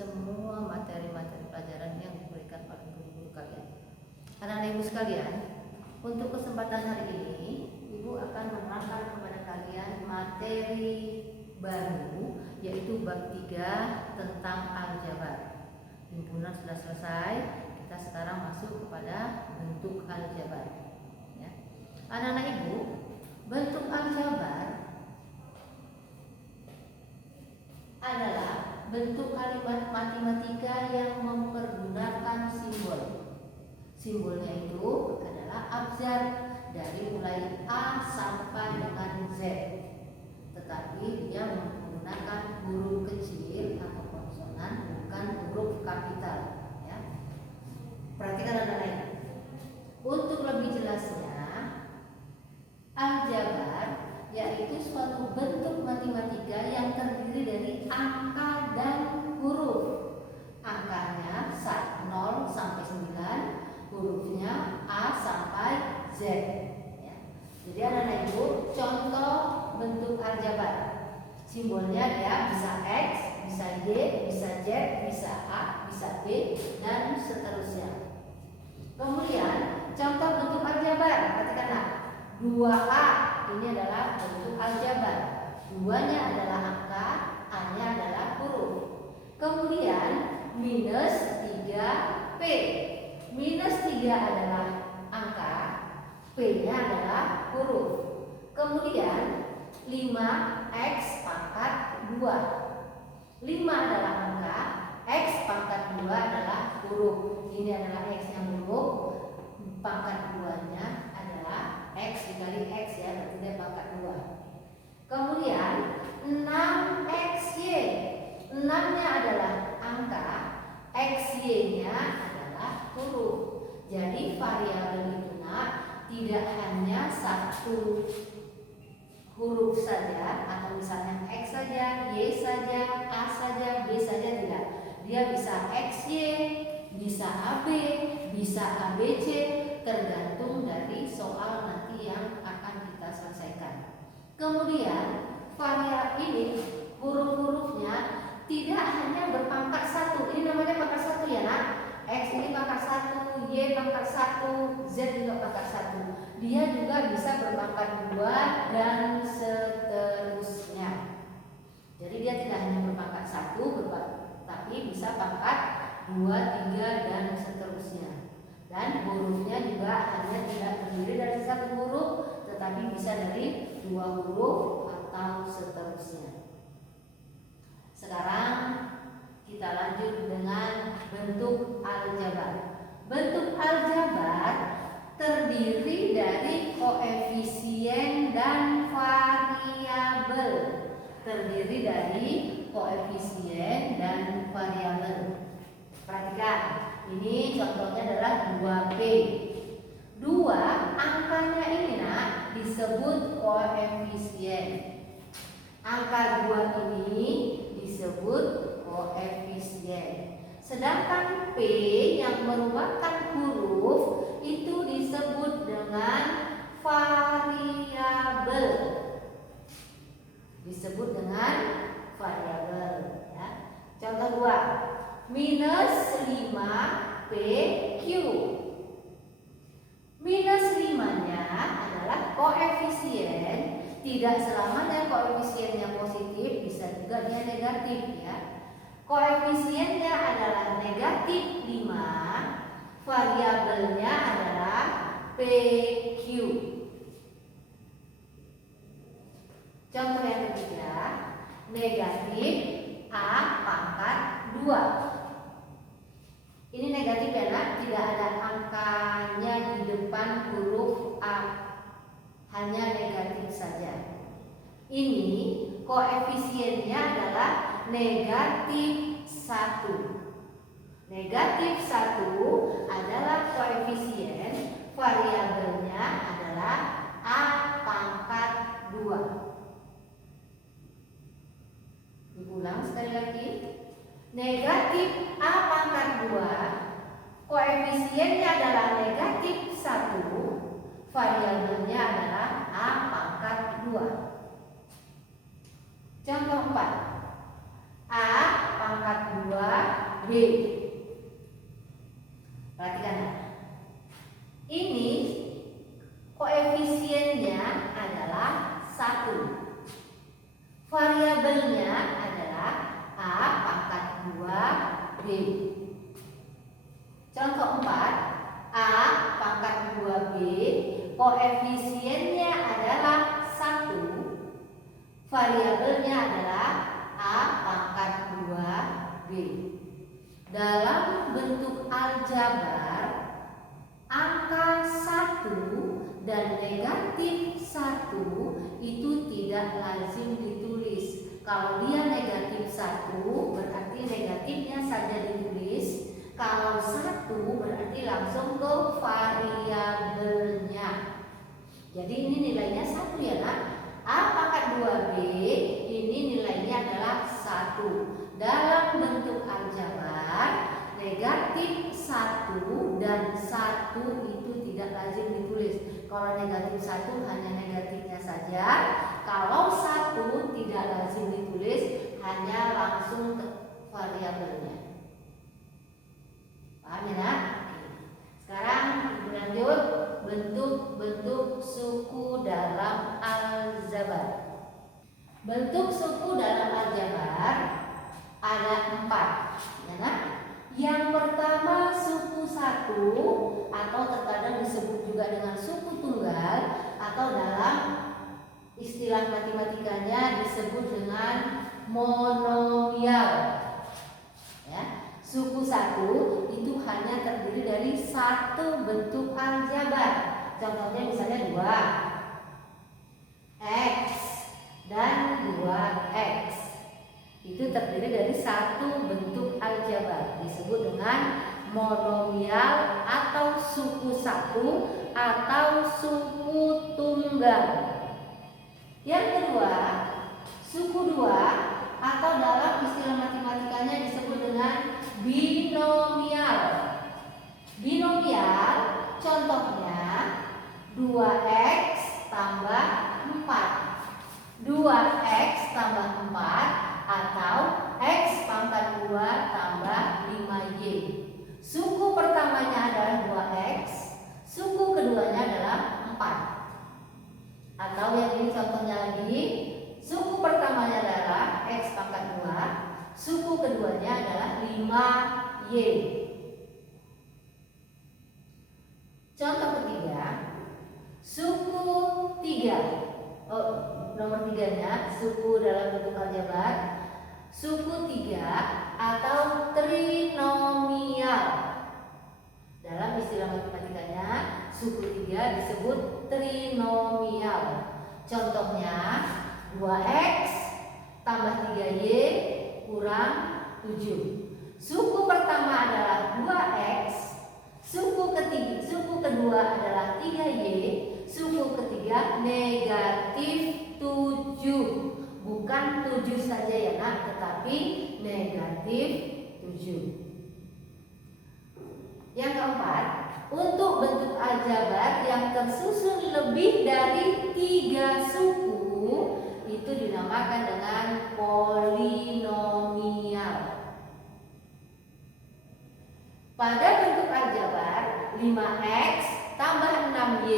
semua materi-materi pelajaran yang diberikan oleh guru-guru kalian. Anak-anak ibu sekalian, untuk kesempatan hari ini ibu akan menerangkan kepada kalian materi baru, yaitu bab 3 tentang aljabar. Himpunan sudah selesai, kita sekarang masuk kepada bentuk aljabar ya. Anak-anak ibu, bentuk aljabar adalah bentuk kalimat matematika yang mempergunakan simbol. Simbolnya itu adalah abjad dari mulai A sampai dengan Z, tetapi dia menggunakan huruf kecil atau konsonan, bukan huruf kapital ya. Perhatikan anak-anak. Untuk lebih jelasnya, aljabar yaitu suatu bentuk matematika yang terdiri dari angka dan huruf. Angkanya 0 sampai 9, hurufnya A sampai Z ya. Jadi anak-anak ibu, contoh bentuk aljabar. Simbolnya dia bisa X, bisa Y, bisa Z, bisa A, bisa B, dan seterusnya. Kemudian contoh bentuk aljabar, perhatikanlah. 2A ini adalah bentuk aljabar. 2-nya adalah angka, A-nya adalah huruf. Kemudian minus 3P. Minus 3 adalah angka, P-nya adalah huruf. Kemudian 5X pangkat 2. 5 adalah angka, X pangkat 2 adalah huruf. Ini adalah X-nya huruf, pangkat 2-nya adalah X dikali X ya, berarti dia pangkat 2. Kemudian 6XY. 6-nya adalah angka, XY-nya adalah huruf. Jadi variabel itu tidak hanya satu huruf saja, atau misalnya X saja, Y saja, A saja, B saja, tidak. Dia bisa XY, bisa AB, bisa ABC, tergantung dari soal nanti yang akan kita selesaikan. Kemudian variabel ini huruf-hurufnya tidak hanya berpangkat 1. Ini namanya pangkat 1 ya nak. X ini pangkat 1, Y pangkat 1, Z juga pangkat 1. Dia juga bisa berpangkat 2 dan seterusnya. Jadi dia tidak hanya berpangkat 1, tapi bisa pangkat 2, 3 dan seterusnya. Dan hurufnya juga hanya tidak terdiri dari satu huruf, tetapi bisa dari 2 huruf atau seterusnya. Sekarang kita lanjut dengan bentuk aljabar. Bentuk aljabar terdiri dari koefisien dan variabel. Terdiri dari koefisien dan variabel. Perhatikan, ini contohnya adalah 2P. 2 angkanya ini nak disebut koefisien. Angka 2 ini disebut koefisien. Sedangkan P yang merupakan huruf itu disebut dengan variabel. Disebut dengan variabel ya. Contoh 2, minus 5PQ. Minus 5-nya adalah koefisien. Tidak selamanya koefisiennya positif, bisa juga dia negatif ya. Koefisiennya adalah negatif 5, variabelnya adalah PQ. Contoh yang ketiga, negatif A pangkat 2. Ini negatif ya nak, tidak ada angkanya di depan huruf A, hanya negatif saja. Ini koefisiennya adalah negatif 1. Negatif 1 adalah koefisien, variabelnya adalah A pangkat 2. Diulang sekali lagi. Negatif A pangkat 2, koefisiennya adalah negatif 1, variabelnya adalah A pangkat 2. Contoh 4, A pangkat pangkat 2B. Perhatikan ya. Ini koefisiennya adalah 1. Variabelnya adalah A pangkat 2B. Contoh 4, A pangkat 2B, koefisiennya adalah 1. Variabelnya adalah A pangkat 2B. Dalam bentuk aljabar, angka 1 dan negatif 1 itu tidak lazim ditulis. Kalau dia negatif 1 berarti negatifnya saja ditulis. Kalau 1 berarti langsung ke variabelnya. Jadi ini nilainya 1 ya nak. A pangkat 2B ini nilainya adalah 1. Dalam bentuk aljabar, negatif 1 dan 1 itu tidak lazim ditulis. Kalau negatif 1 hanya negatifnya saja. Kalau 1 tidak lazim ditulis, hanya langsung ke variabelnya. Paham ya nak? Sekarang lanjut bentuk-bentuk suku dalam aljabar. Bentuk suku dalam aljabar ada 4 ya nak? Yang pertama suku 1 atau terkadang disebut juga dengan suku tunggal, atau dalam istilah matematikanya disebut dengan monomial. Ya, suku 1 itu hanya terdiri dari 1 bentuk aljabar. Contohnya misalnya 2x dan 2x. Itu terdiri dari 1 bentuk aljabar, disebut dengan monomial atau suku 1 atau suku tunggal. Yang kedua, suku 2 atau dalam istilah matematikanya disebut dengan binomial. Binomial contohnya 2x tambah 4, 2x tambah 4, atau x pangkat 2 tambah 5y. Suku pertamanya adalah 2x, suku keduanya adalah 4. Atau yang ini contohnya lagi, suku pertamanya adalah x pangkat 2, suku keduanya adalah 5y. Contoh ketiga, suku 3. Nomor 3-nya suku dalam bentuk aljabar, suku 3 atau trinomial. Dalam istilah matematikanya, suku 3 disebut trinomial. Contohnya 2x tambah 3y kurang 7. Suku pertama adalah 2x, suku kedua adalah 3y, suku ketiga negatif 7. Bukan 7 saja ya nak, tetapi negatif 7. Yang keempat, untuk bentuk aljabar yang tersusun lebih dari 3 suku itu dinamakan dengan polinomial. Pada bentuk aljabar 5x tambah 6y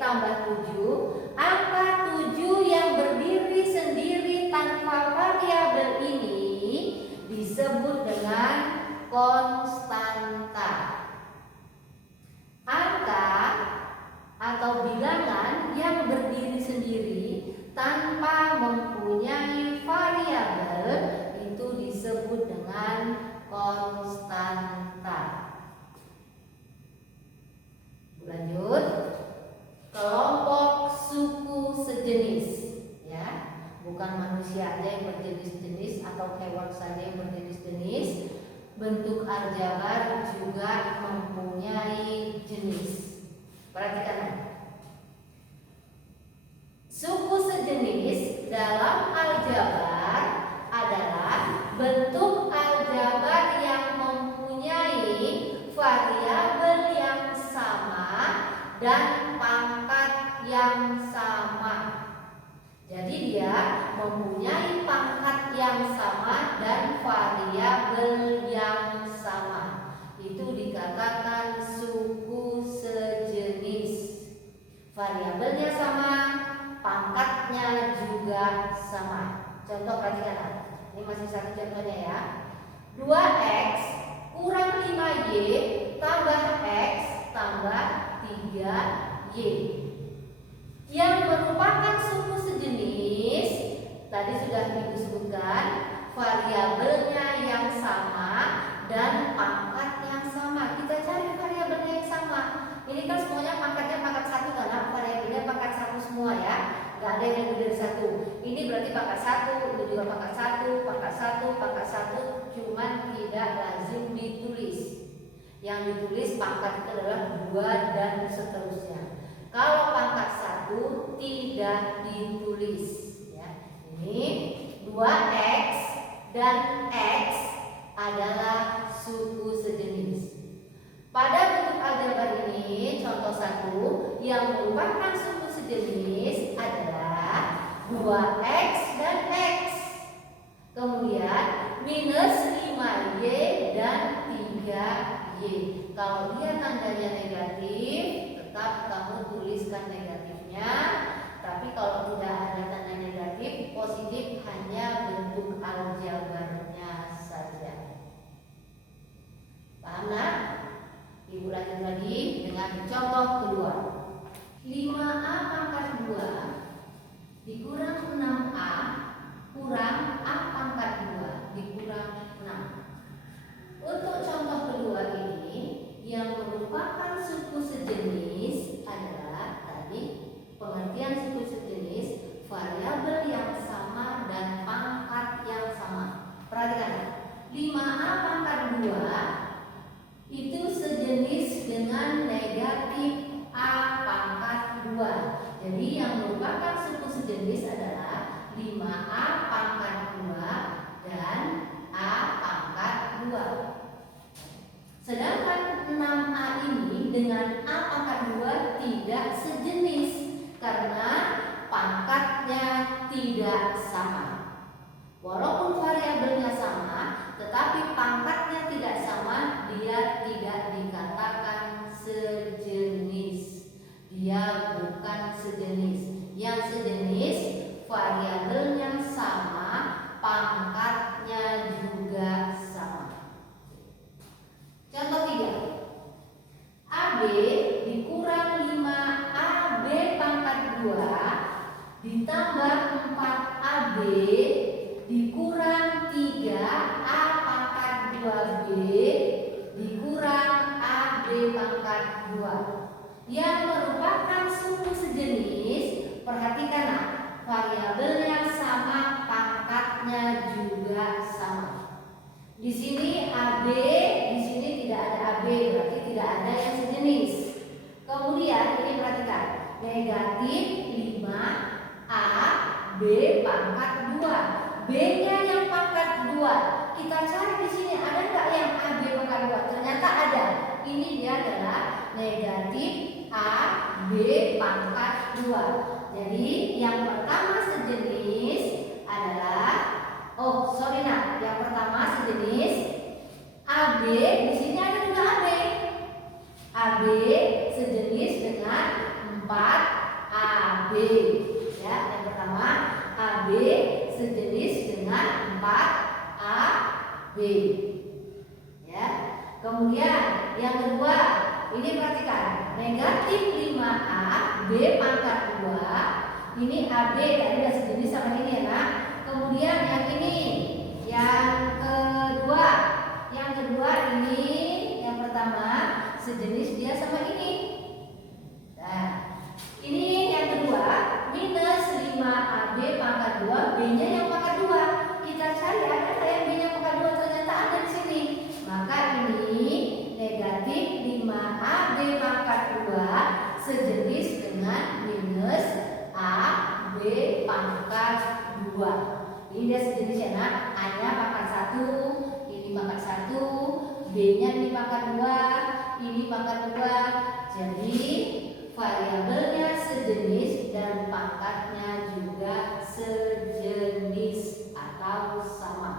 tambah 7, angka 7 yang berdiri sendiri tanpa variabel ini disebut dengan konstanta. Angka atau bilangan yang berdiri sendiri tanpa mempunyai variabel itu disebut dengan konstanta. Lanjut, kelompok suku sejenis, ya, bukan manusia aja yang berjenis-jenis atau hewan saja yang berjenis-jenis. Bentuk aljabar juga mempunyai jenis. Perhatikan, suku sejenis dalam aljabar adalah bentuk aljabar yang mempunyai variabel yang sama dan pangkat yang sama. Jadi dia mempunyai pangkat yang sama dan variabel yang sama. Itu dikatakan suku sejenis. Variabelnya sama, pangkatnya juga sama. Contoh perhatikan, ini masih satu contohnya ya. 2x kurang 5y tambah x tambah 3y yang merupakan suku sejenis. Tadi sudah Ibu sebutkan, variabelnya yang sama dan pangkat yang sama. Kita cari variabelnya yang sama. Ini kan semuanya pangkatnya pangkat 1 karena variabelnya pangkat 1 semua ya. Gak ada yang lebih dari 1. Ini berarti pangkat 1, ini juga pangkat 1, pangkat 1, pangkat 1, cuman tidak lazim ditulis. Yang ditulis pangkat itu adalah 2 dan seterusnya. Kalau pangkat 1 tidak ditulis ya. Ini 2x dan x adalah suku sejenis. Pada bentuk aljabar ini, contoh 1 yang merupakan suku sejenis adalah 2x dan x. Kemudian minus 5y dan 3y. Kalau dia tandanya negatif, tetap kamu tuliskan negatifnya. Tapi kalau tidak ada tanda negatif, positif hanya bentuk aljabarnya saja. Paham nak? Ibu lanjut lagi dengan contoh kedua. 5a pangkat 2 dikurang 6a kurang a pangkat 2 dikurang 6. Untuk contoh kedua ini yang merupakan suku sejenis adalah tadi pengertian suku sejenis, variabel yang sama dan pangkat yang sama. Perhatikan, 5a pangkat 2 itu sejenis dengan negatif a pangkat 2. Jadi yang merupakan suku sejenis adalah 5a pangkat 2 dan a pangkat 2. Sedangkan 6a ini dengan a pangkat 2 tidak sejenis karena pangkatnya tidak sama. Walaupun variabelnya sama, tetapi pangkatnya tidak sama, dia tidak dikatakan sejenis. Dia bukan sejenis. Yang sejenis, variabelnya sama, pangkatnya juga sama. Contoh 3. AB dikurang 5AB pangkat 2 ditambah 4AB dikurang 3A pangkat 2B dikurang AB pangkat 2 yang merupakan suku sejenis. Perhatikan nah, variabelnya sama, pangkatnya juga sama. Di sini AB, di sini tidak ada AB, berarti tidak ada yang sejenis. Kemudian ini perhatikan, negatif 5A B pangkat 2. B-nya yang pangkat 2. Kita cari di sini ada nggak yang AB pangkat 2? Ternyata ada. Ini dia adalah negatif A B pangkat 2. Jadi yang pertama sejenis adalah yang pertama sejenis AB. Di sini ada juga AB. AB sejenis dengan 4AB. Ya, yang pertama AB sejenis dengan 4AB. Ya. Kemudian yang kedua, ini perhatikan, negatif 5A B pangkat 2. Ini AB tadi sudah sejenis sama ini ya nak. Kemudian yang ini, yang kedua ini, yang pertama sejenis dia sama ini. Nah, ini yang kedua minus 5AB pangkat 2, B-nya yang pangkat 2. Kita cari ada yang B-nya pangkat 2, ternyata ada di sini. Maka ini negatif 5AB pangkat 2 sejenis dengan minus AB pangkat 2. Ini dia sejenis ya nak, A-nya pangkat 1, ini pangkat 1, B-nya ini pangkat 2, ini pangkat 2. Jadi variabelnya sejenis dan pangkatnya juga sejenis atau sama.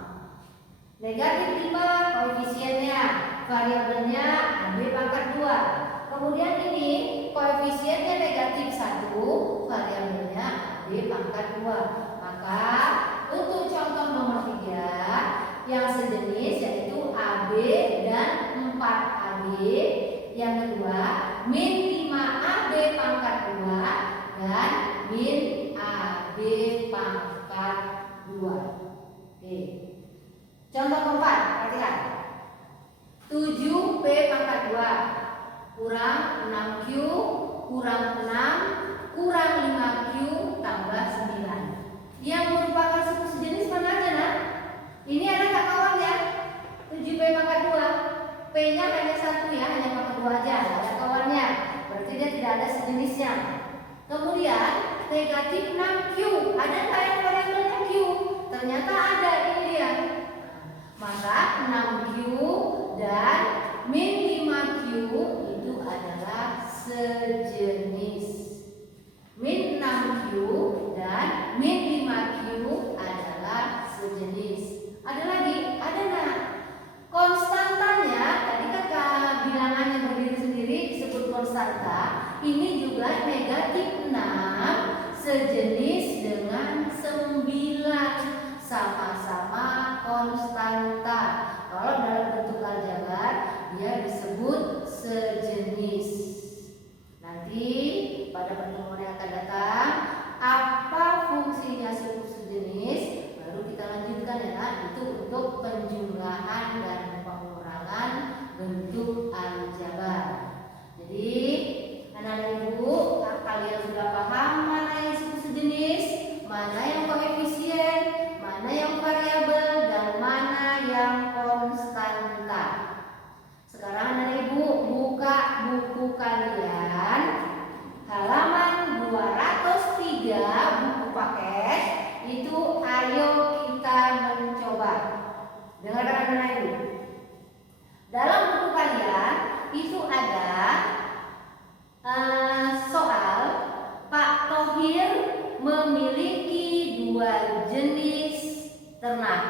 Negatif 5 koefisiennya, variabelnya AB pangkat 2. Kemudian ini koefisiennya negatif 1, variabelnya AB pangkat 2. Maka untuk contoh nomor 3 yang sejenis yaitu AB dan 4AB. Yang kedua min 5AB pangkat 2 dan min AB pangkat 2. Oke. Contoh keempat, perhatikan. 7P pangkat 2 kurang 6Q kurang 6 kurang 5Q tambah 9. Yang merupakan suku sejenis mana aja, nak? Ini ada nggak kawannya? 7P pangkat 2. P-nya hanya 1 ya, hanya pangkat 2 aja, ada kawannya. Berarti dia tidak ada sejenisnya. Kemudian negatif 6Q, ada nggak yang variabelnya Q? Ternyata ada, ini dia. Maka 6Q dan min 5Q itu adalah sejenis. Min 6Q dan min 5Q adalah sejenis. Ada lagi? Ada nak? Konstantanya, tadi kan bilangan yang berdiri sendiri disebut konstanta. Ini juga negatif 6 sejenis dengan 9. Sama-sama konstanta. Kalau dalam bentuk aljabar dia disebut sejenis. Nanti pada pertemuan yang akan datang, apa fungsinya suku sejenis baru kita lanjutkan ya, nah, itu untuk penjumlahan dan pengurangan bentuk aljabar. Jadi anak-anak ibu, kalian sudah paham mana yang suku sejenis, mana yang koefisien, mana yang variabel, dan mana yang konstanta. Sekarang anak ibu buka buku kalian halaman 203 buku paket. Itu ayo kita mencoba. Dengarkan anak ibu. Dalam buku kalian itu ada soal Pak Thohir memiliki 2 jenis ternak.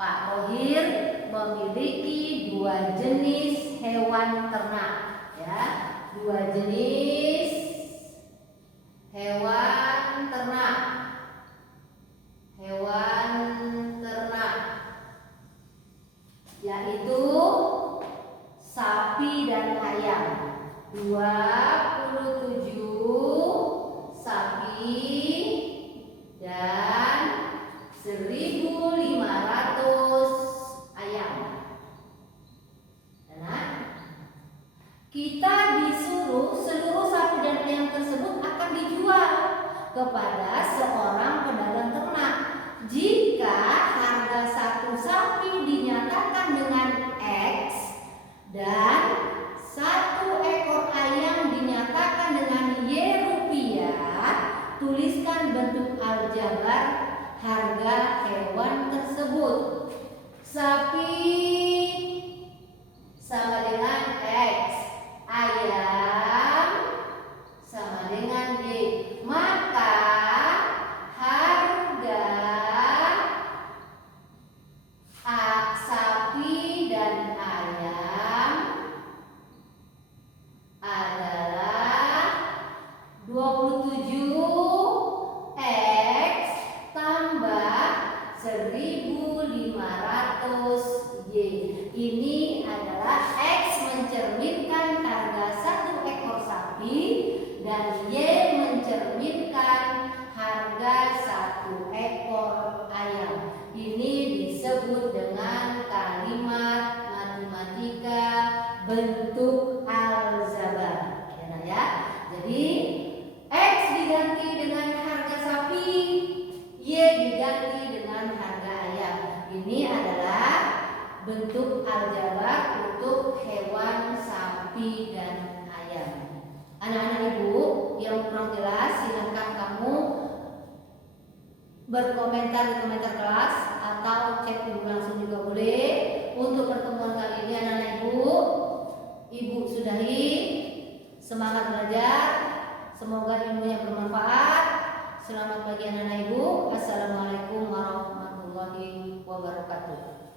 Pak Thohir memiliki 2 jenis hewan ternak, ya, 2 jenis hewan ternak. Hewan ternak yaitu sapi dan ayam. 27 sapi dan 1.500 ayam. Nah, kita disuruh seluruh sapi dan ayam tersebut akan dijual kepada seorang pedagang ternak. Jika harga satu sapi dinyatakan dengan X dan satu ekor ayam dinyatakan dengan Y rupiah, tuliskan bentuk aljabar harga hewan tersebut. Sapi sama dengan X, ayam sama dengan Y. Maka harga sapi dan ayam adalah 27 X tambah 1.500 Y. Ini adalah X mencerminkan harga satu ekor sapi dan Y mencerminkan harga satu ekor ayam. Ini disebut dengan kalimat matematika bentuk aljabar, ya. Jadi X diganti dengan harga sapi, Y diganti dengan harga ayam. Ini adalah bentuk aljabar untuk hewan sapi dan ayam. Anak-anak ibu yang kurang jelas, silakan kamu berkomentar di komentar kelas atau chat ibu langsung juga boleh. Untuk pertemuan kali ini anak-anak ibu sudahi. Semangat belajar, semoga ilmunya bermanfaat. Selamat pagi anak-anak ibu. Assalamualaikum warahmatullahi wabarakatuh. wabarakatuh.